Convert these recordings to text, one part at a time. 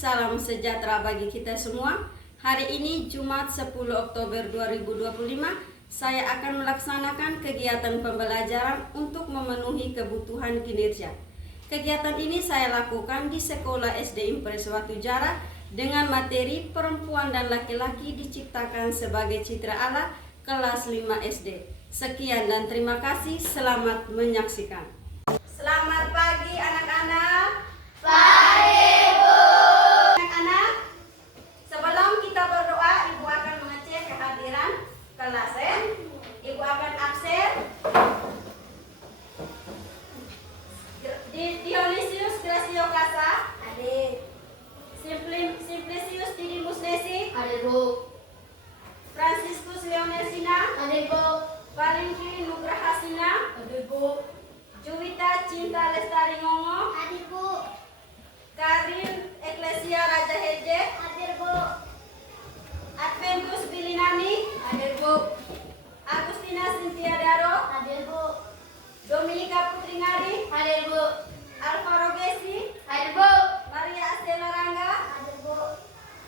salam sejahtera bagi kita semua. Hari ini Jumat 10 Oktober 2025, saya akan melaksanakan kegiatan pembelajaran untuk memenuhi kebutuhan kinerja. Kegiatan ini saya lakukan di Sekolah SD Impres Watu Jara dengan materi perempuan dan laki-laki diciptakan sebagai citra Allah kelas 5 SD. Sekian dan terima kasih, selamat menyaksikan. Selamat pagi anak-anak. Pagi, Bu. Anak-anak, sebelum kita berdoa, Ibu akan mengecek kehadiran kelas. Ibu akan absen. Dionysius Gracio Casa, Adik. Simplicius Didimus Nesi, Adik, Bu. Franciscus Leonel Sina, Adik, Bu. Valentine Nugraha Sina, Adik, Bu. Juwita Cinta Lestari Ngongo, Adik, Bu. Karin Eklesia Raja Heje, Adik, Bu. Adventus Bilinani, Adik, Bu. Agustina Cynthia Daro, Adik, Bu. Dominika Putri Ngari, Adik, Bu. Alvaro Gesi, Adik, Bu. Maria Astela Rangga, Adik, Bu.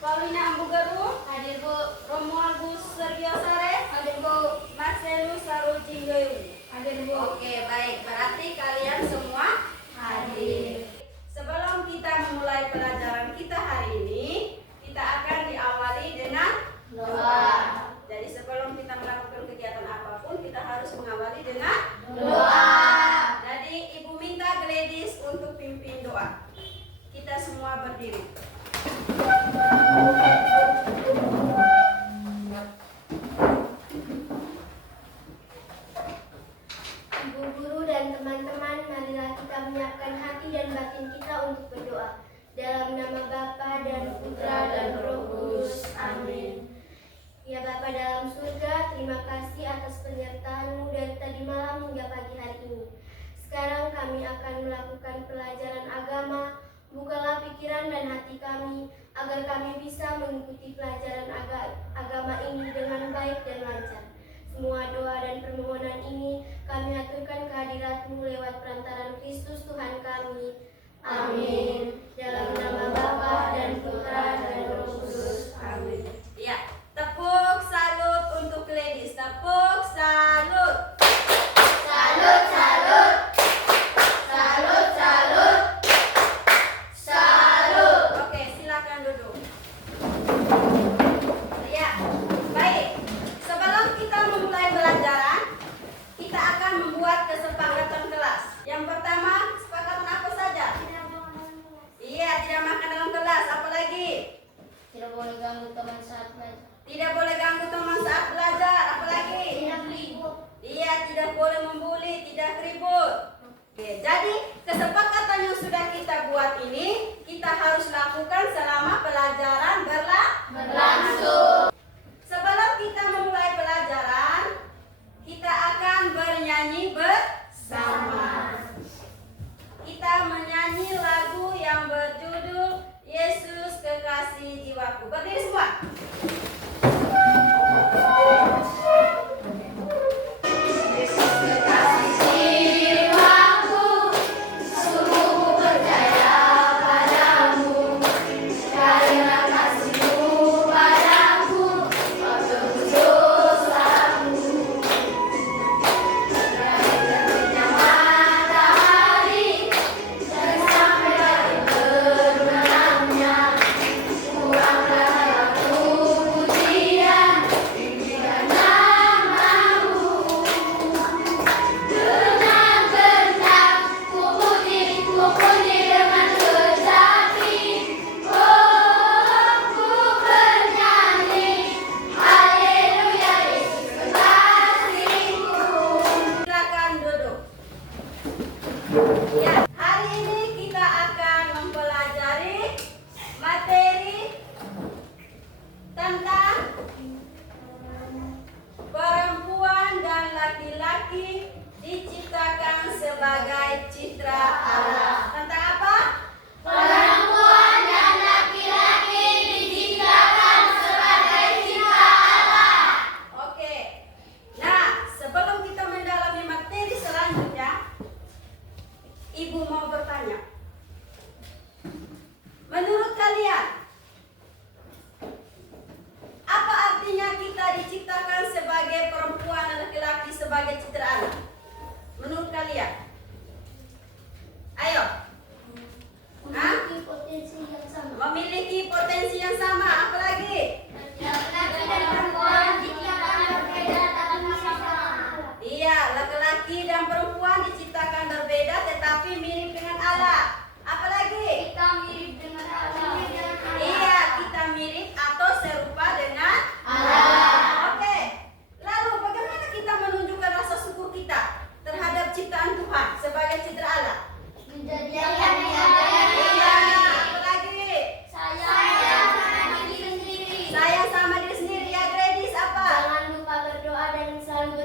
Paulina Ambugaru, Adik, Bu. Romualdus Sergio Sare, Adik, Bu. Marcelus Sarul Cinggeyu. Adik, Bu. Oke, baik. Berarti kalian semua hadir. Sebelum kita memulai pelajaran kita hari ini, kita akan diawali dengan Doa. Jadi sebelum kita melakukan kegiatan apapun, kita harus mengawali dengan Doa. Jadi Ibu minta Gladys untuk pimpin doa. Kita semua berdiri. Ibu guru dan teman-teman, marilah kita menyiapkan hati dan batin kita untuk berdoa. Dalam nama Bapa dan Putra dan Roh Kudus. Amin. Ya Bapa dalam surga, terima kasih atas penyertaan-Mu dari tadi malam hingga pagi hari ini. Sekarang kami akan melakukan pelajaran agama. Bukalah pikiran dan hati kami, agar kami bisa mengikuti pelajaran agama ini dengan baik dan lancar. Semua doa dan permohonan ini kami aturkan kehadirat-Mu lewat perantaran Kristus Tuhan kami. Amin. Dalam nama Bapa dan Putra dan Roh Kudus. Amin. Ya, tepuk salut untuk Gladys. Tepuk salut. Salut, salut. Salut, salut. Salut. Oke, silakan duduk. Ya, baik. Sebelum kita memulai pelajaran, kita akan membuat kesepakatan kelas. Yang pertama, kesepakatan apa saja? Iya, tidak makan dalam kelas. Apa lagi? Tidak boleh ganggu teman saat belajar. Tidak boleh ganggu teman saat belajar. Apa lagi? Tidak ribut. Iya, tidak boleh membuli, tidak ribut. Oke, jadi kesepakatan yang sudah kita buat ini kita harus lakukan selama pelajaran Berlangsung. Sebelum kita memulai pelajaran, kita akan bernyanyi bersama. Kita menyanyi lagu yang berjudul Yesus Kekasih Jiwaku. Berdiri semua.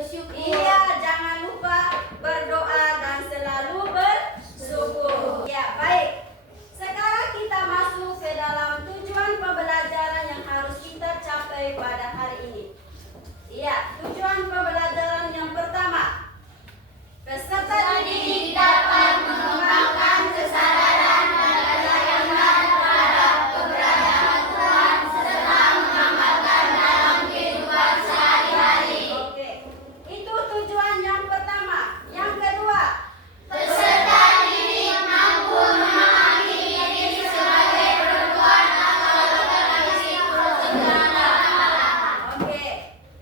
bersyukur. Iya, jangan lupa berdoa dan selalu bersyukur. Ya, baik. Sekarang kita masuk ke dalam tujuan pembelajaran yang harus kita capai pada hari ini. Iya, tujuan pembelajaran yang pertama. Peserta didik dapat mengembangkan kesadaran dan keyakinan terhadap keberadaan Tuhan serta mengamalkan dalam kehidupan sehari-hari. Oke, itu tujuan yang pertama. Yang kedua, peserta didik mampu memahami diri sebagai perempuan atau laki-laki segala. Oke,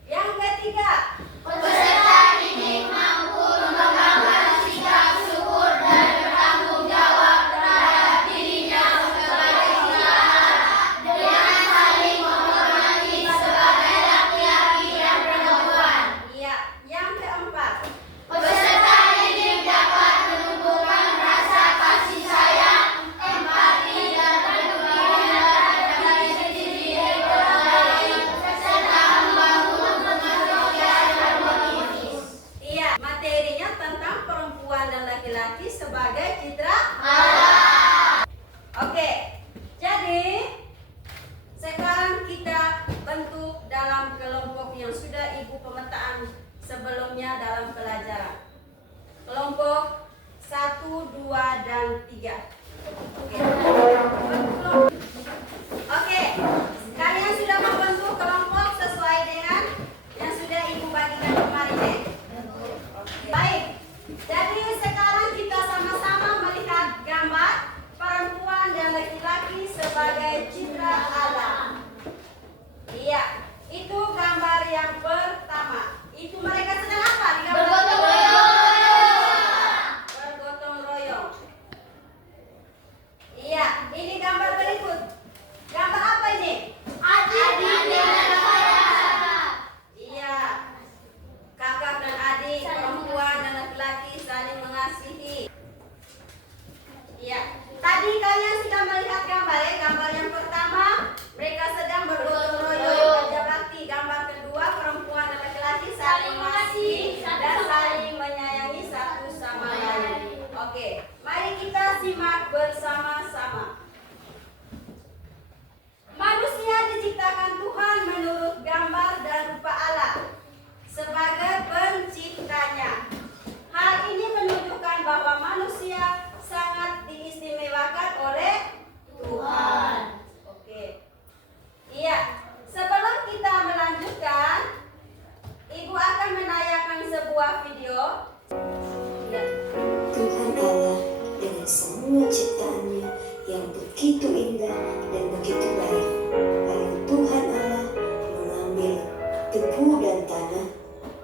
yang ketiga, peserta didik mampu mengembangkan sikap syukur dan bertanggung jawab terhadap dirinya sebagai saudara dengan saling menghormati sebagai laki-laki dan perempuan. Iya, yang keempat, peserta didik dapat menumbuhkan rasa kasih sayang, empati dan kepedulian terhadap diri orang lain serta membangun hubungan sosial yang harmonis. Iya, materinya tentang perempuan dan laki-laki sebagai citra Allah. Oke, jadi sekarang kita bentuk dalam kelompok yang sudah Ibu pemetaan sebelumnya dalam pelajaran. Kelompok 1, 2, dan 3. Oke. Oke, kalian sudah membentuk kelompok sesuai dengan yang sudah Ibu bagikan kemarin ya? Baik, jadi sekarang kita sama-sama melihat gambar perempuan dan laki-laki sebagai citra Allah. Iya, itu gambar yang pertama. Itu mereka sedang apa? Di gambar Bergotong royong. Bergotong royong. Iya, ini gambar berikut. Gambar apa ini? Adik dan kakak. Iya, kakak dan adik, perempuan dan laki-laki saling mengasihi. Iya, tadi kalian sudah melihat gambar ya. Gambar yang pertama, mereka sedang bergotong royong kerja bakti. Gambar kedua, perempuan dan laki-laki saling mengasihi dan saling menyayangi satu sama lain. Oke, mari kita simak bersama-sama. Manusia diciptakan Tuhan menurut gambar dan rupa Allah sebagai penciptanya. Hal ini menunjukkan bahwa manusia sangat diistimewakan oleh Tuhan. Oke. Iya, sebelum kita melanjutkan, Ibu akan menayangkan sebuah video. Ya. Tuhan Allah dengan semua ciptaannya yang begitu indah dan begitu baik. Lalu Tuhan Allah mengambil debu dan tanah.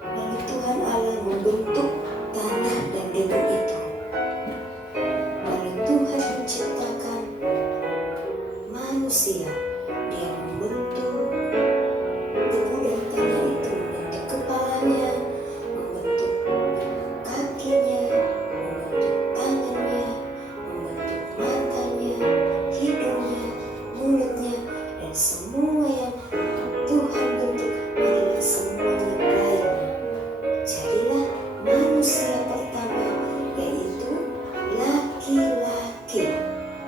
Lalu Tuhan Allah membentuk tanah dan debu itu. Lalu Tuhan menciptakan manusia. Dia membentuk debu dan tanah itu, membentuk kepalanya, membentuk kakinya, membentuk tangannya, membentuk matanya, hidungnya, mulutnya, dan semua yang Tuhan bentuk adalah semuanya baik. Jadilah manusia pertama, yaitu laki-laki.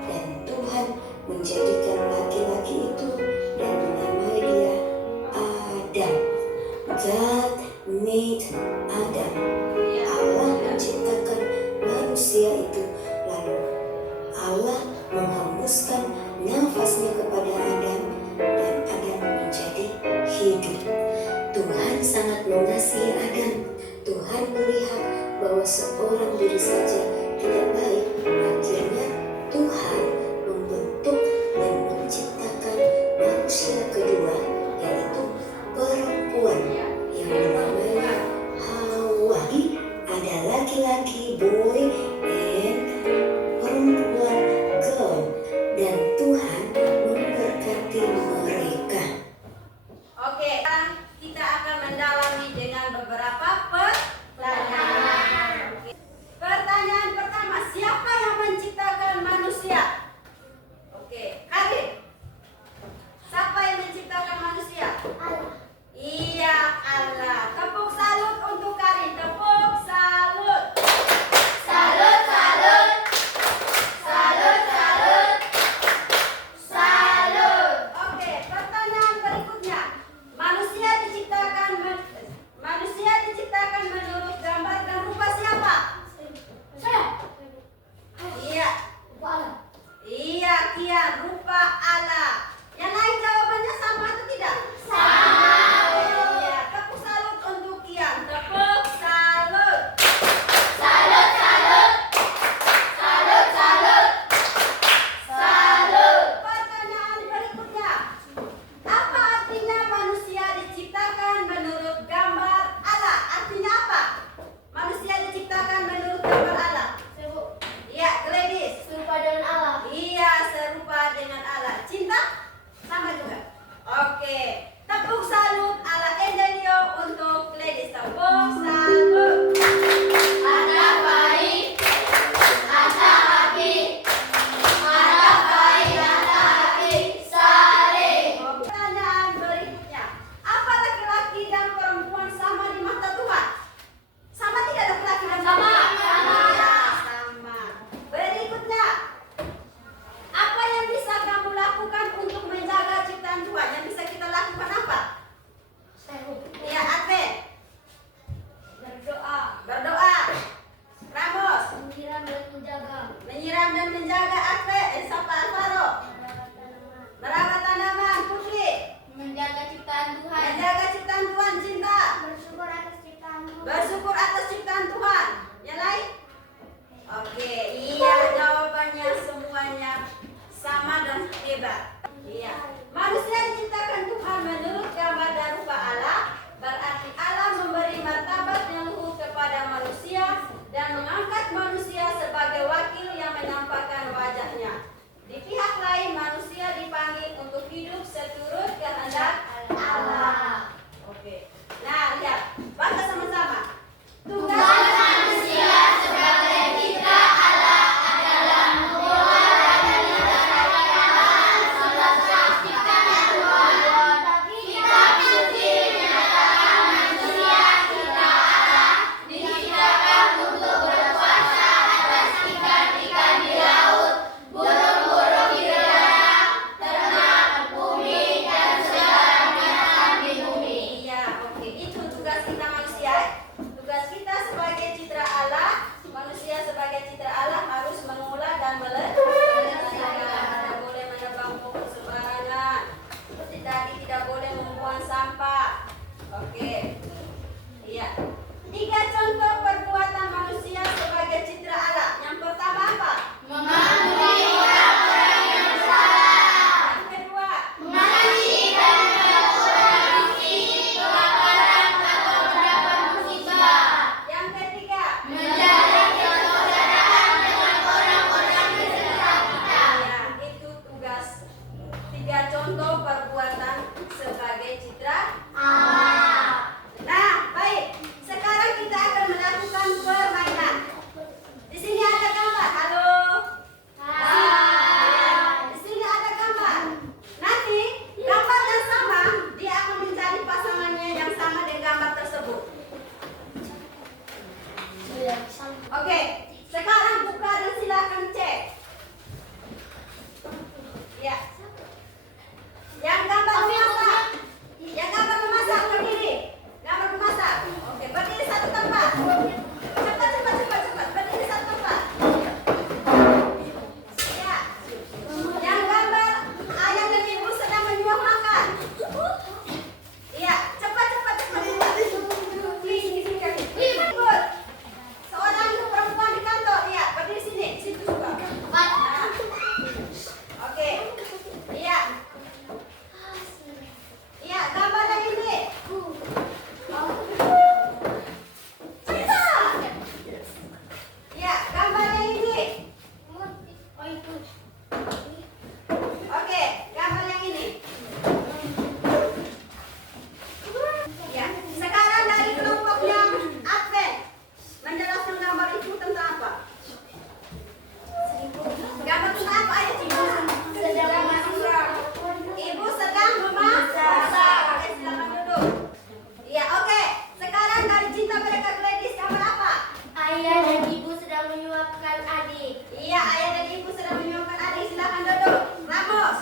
Dan Tuhan menjadikan laki-laki itu dan menamai dia Adam. God made Adam. Allah menciptakan manusia itu, lalu Allah menghembuskan nafasnya kepada Adam dan Adam menjadi hidup. Tuhan sangat mengasihi Adam. Tuhan melihat bahwa seorang diri saja tidak baik. Akhirnya Tuhan membentuk dan menciptakan manusia kedua, yaitu perempuan yang namanya Hawa. Ada laki-laki boy and perempuan girl, dan Tuhan memberkati mereka. Oke, sekarang kita akan mendalami dengan beberapa pertanyaan. Pertanyaan pertama, siapa ayah dan ibu sedang menyuapkan adik. Iya, ayah dan ibu sedang menyuapkan adik. Silakan duduk. Ramos.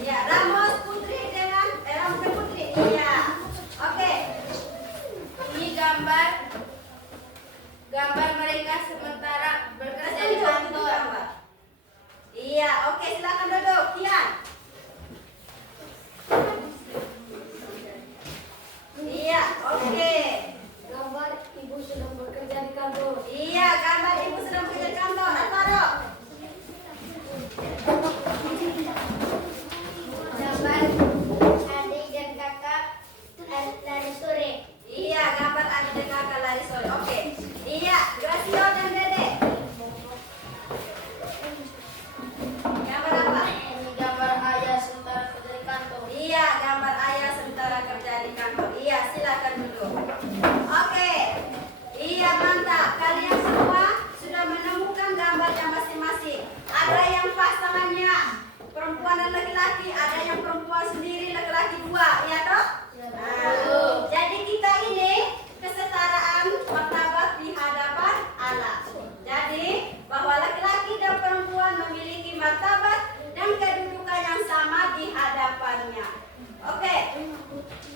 Ya, Ramos Putri dengan Ramos dan Putri. Iya. Oke. Ini gambar mereka sementara bekerja di kantor. Iya, oke, silakan duduk. Tian. Iya, oke. Gambar ibu sedang bekerja di kantor. Iya, gambar ibu sedang bekerja di kantor. Alvaro. Gambar adik dan kakak lari sore. Iya, gambar adik dan kakak lari sore. Oke. Iya, Gracio dan Dede. Gambar apa? Ini gambar ayah sementara kerja di kantor. Iya, gambar ayah sementara kerja di kantor. Iya, silakan duduk. Oke. Iya, mantap. Kalian semua sudah menemukan gambarnya masing-masing. Ada yang pasangannya perempuan dan laki-laki, ada yang perempuan sendiri, laki-laki dua, ya toh? Nah, jadi kita ini kesetaraan martabat di hadapan Allah. Jadi bahwa laki-laki dan perempuan memiliki martabat dan kedudukan yang sama di hadapannya. Oke.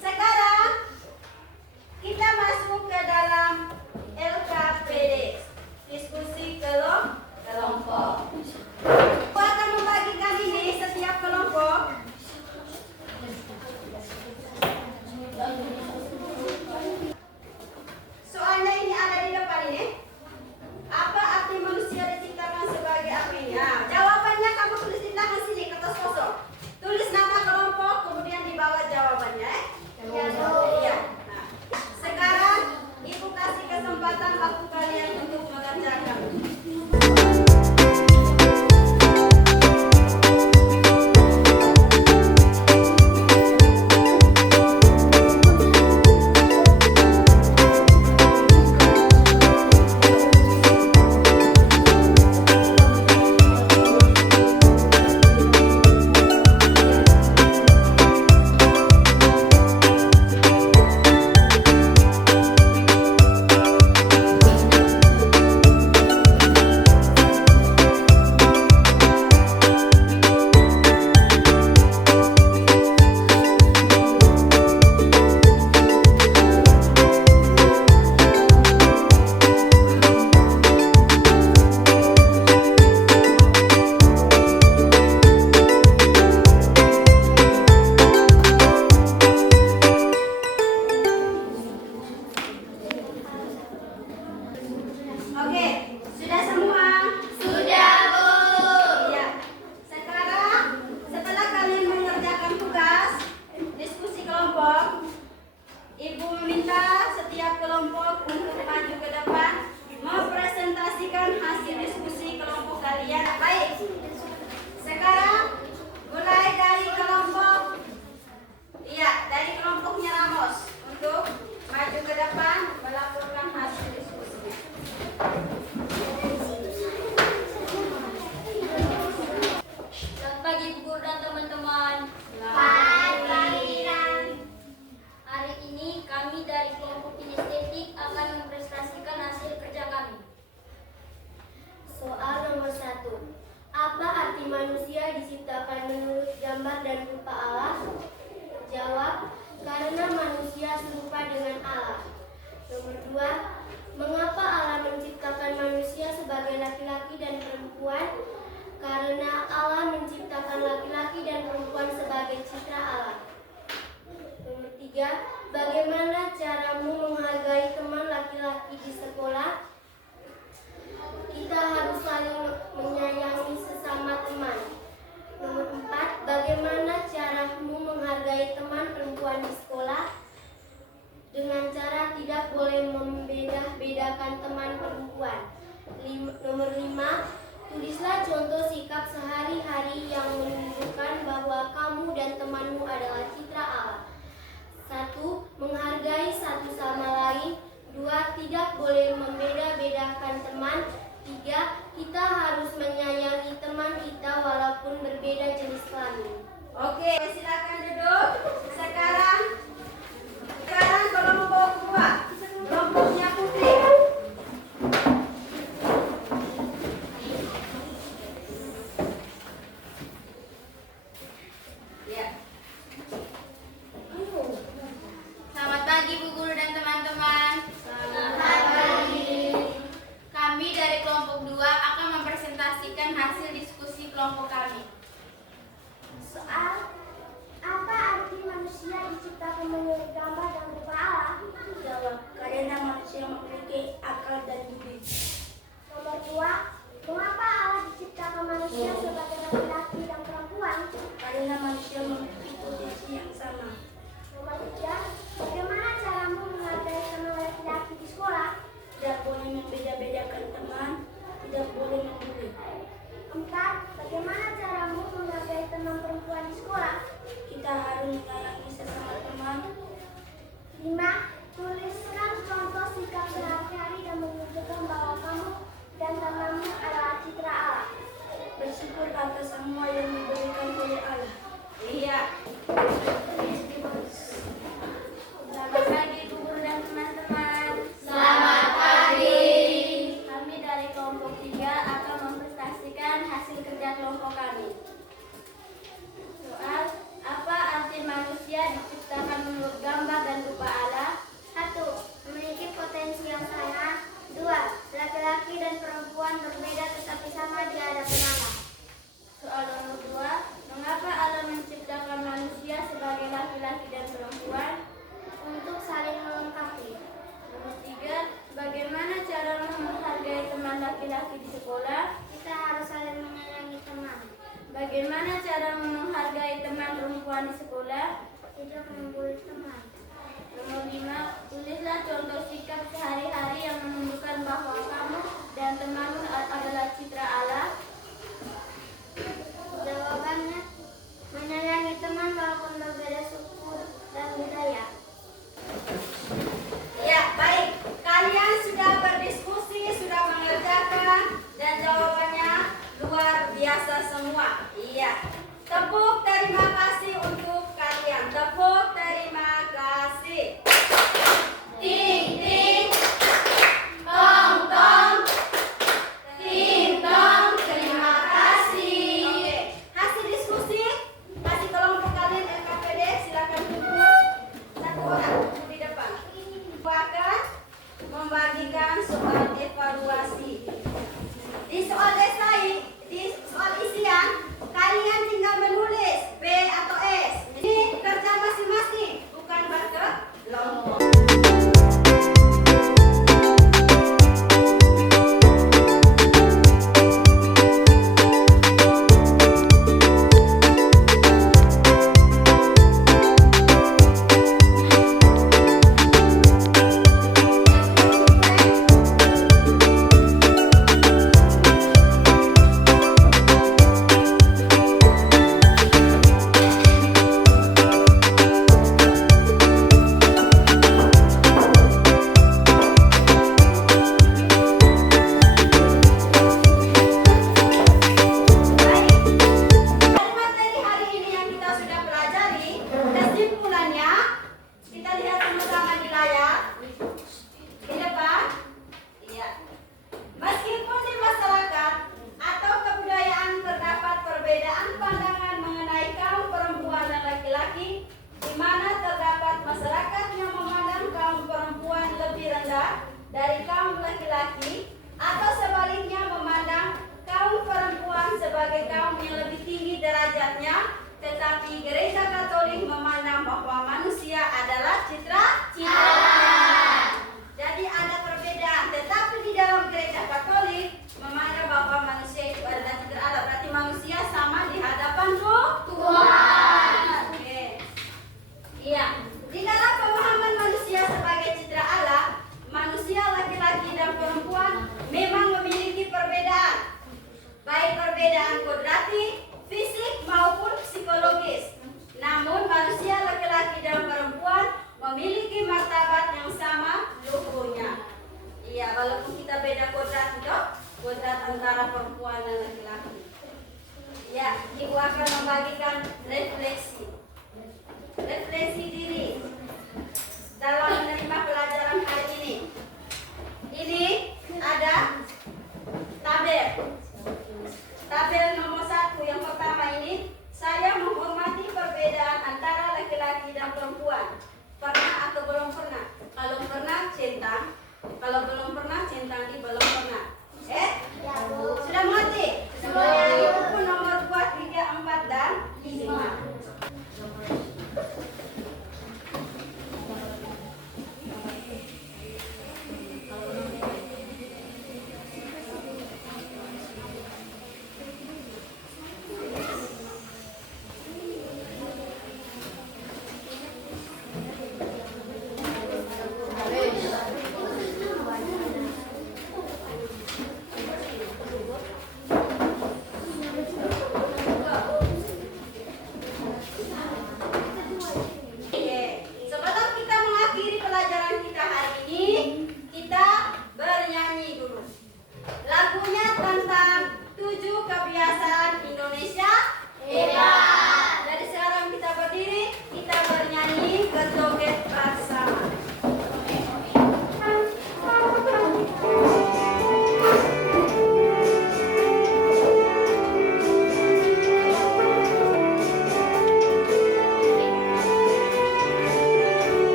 Sekarang kita masuk ke dalam LKPD, diskusi kelompok. Aku akan membagikan ini setiap kelompok. Soalnya ini ada di depan ini. Apa arti manusia diciptakan sebagai apa ini? Nah, jawabannya kamu tulis di belakang sini, kertas kosong. Tulis nama kelompok, kemudian di bawah jawabannya. Iya. Nah, sekarang ibu kasih kesempatan waktu kalian untuk mengerjakan. Oke, sudah semua? Sudah, Bu. Iya. Sekarang setelah kalian mengerjakan tugas diskusi kelompok, Ibu meminta setiap kelompok untuk maju ke depan mempresentasikan hasil diskusi kelompok kalian. Baik. Sekarang mulai dari kelompok, iya, dari kelompoknya Ramos untuk maju ke depan melaporkan hasil diskusinya. Selamat pagi Bu Guru dan teman-teman. Pagi. Hari ini kami dari kelompok kinestetik akan mempresentasikan hasil kerja kami. Soal nomor 1. Apa arti manusia diciptakan menurut gambar dan rupa Allah? Jawab, karena manusia serupa dengan Allah. Nomor 2. Mengapa Allah menciptakan manusia sebagai laki-laki dan perempuan? Karena Allah menciptakan laki-laki dan perempuan sebagai citra Allah. Nomor 3. Bagaimana caramu menghargai teman laki-laki di sekolah? Kita harus saling menyayangi sesama teman. Nomor 4. Bagaimana caramu menghargai teman perempuan di sekolah? Dengan cara tidak boleh membeda-bedakan teman perempuan. Nomor 5. Tulislah contoh sikap sehari-hari yang menunjukkan bahwa kamu dan temanmu adalah citra Allah. 1. Menghargai satu sama lain. 2. Tidak boleh membeda-bedakan teman. 3. Kita harus menyayangi teman kita walaupun berbeda jenis kelamin. Oke, silakan duduk. Sekarang kelompok 2.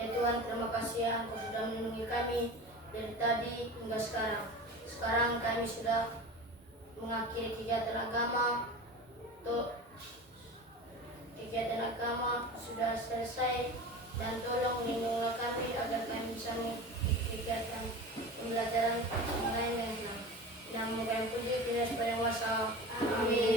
Ya Tuhan, terima kasih ya Engkau sudah melindungi kami dari tadi hingga sekarang. Sekarang kami sudah mengakhiri kegiatan agama. Kegiatan agama sudah selesai, dan tolong lindungilah kami agar kami bisa mengikuti kegiatan pembelajaran yang lainnya. Nama kami puji kita sepanjang masa. Amin.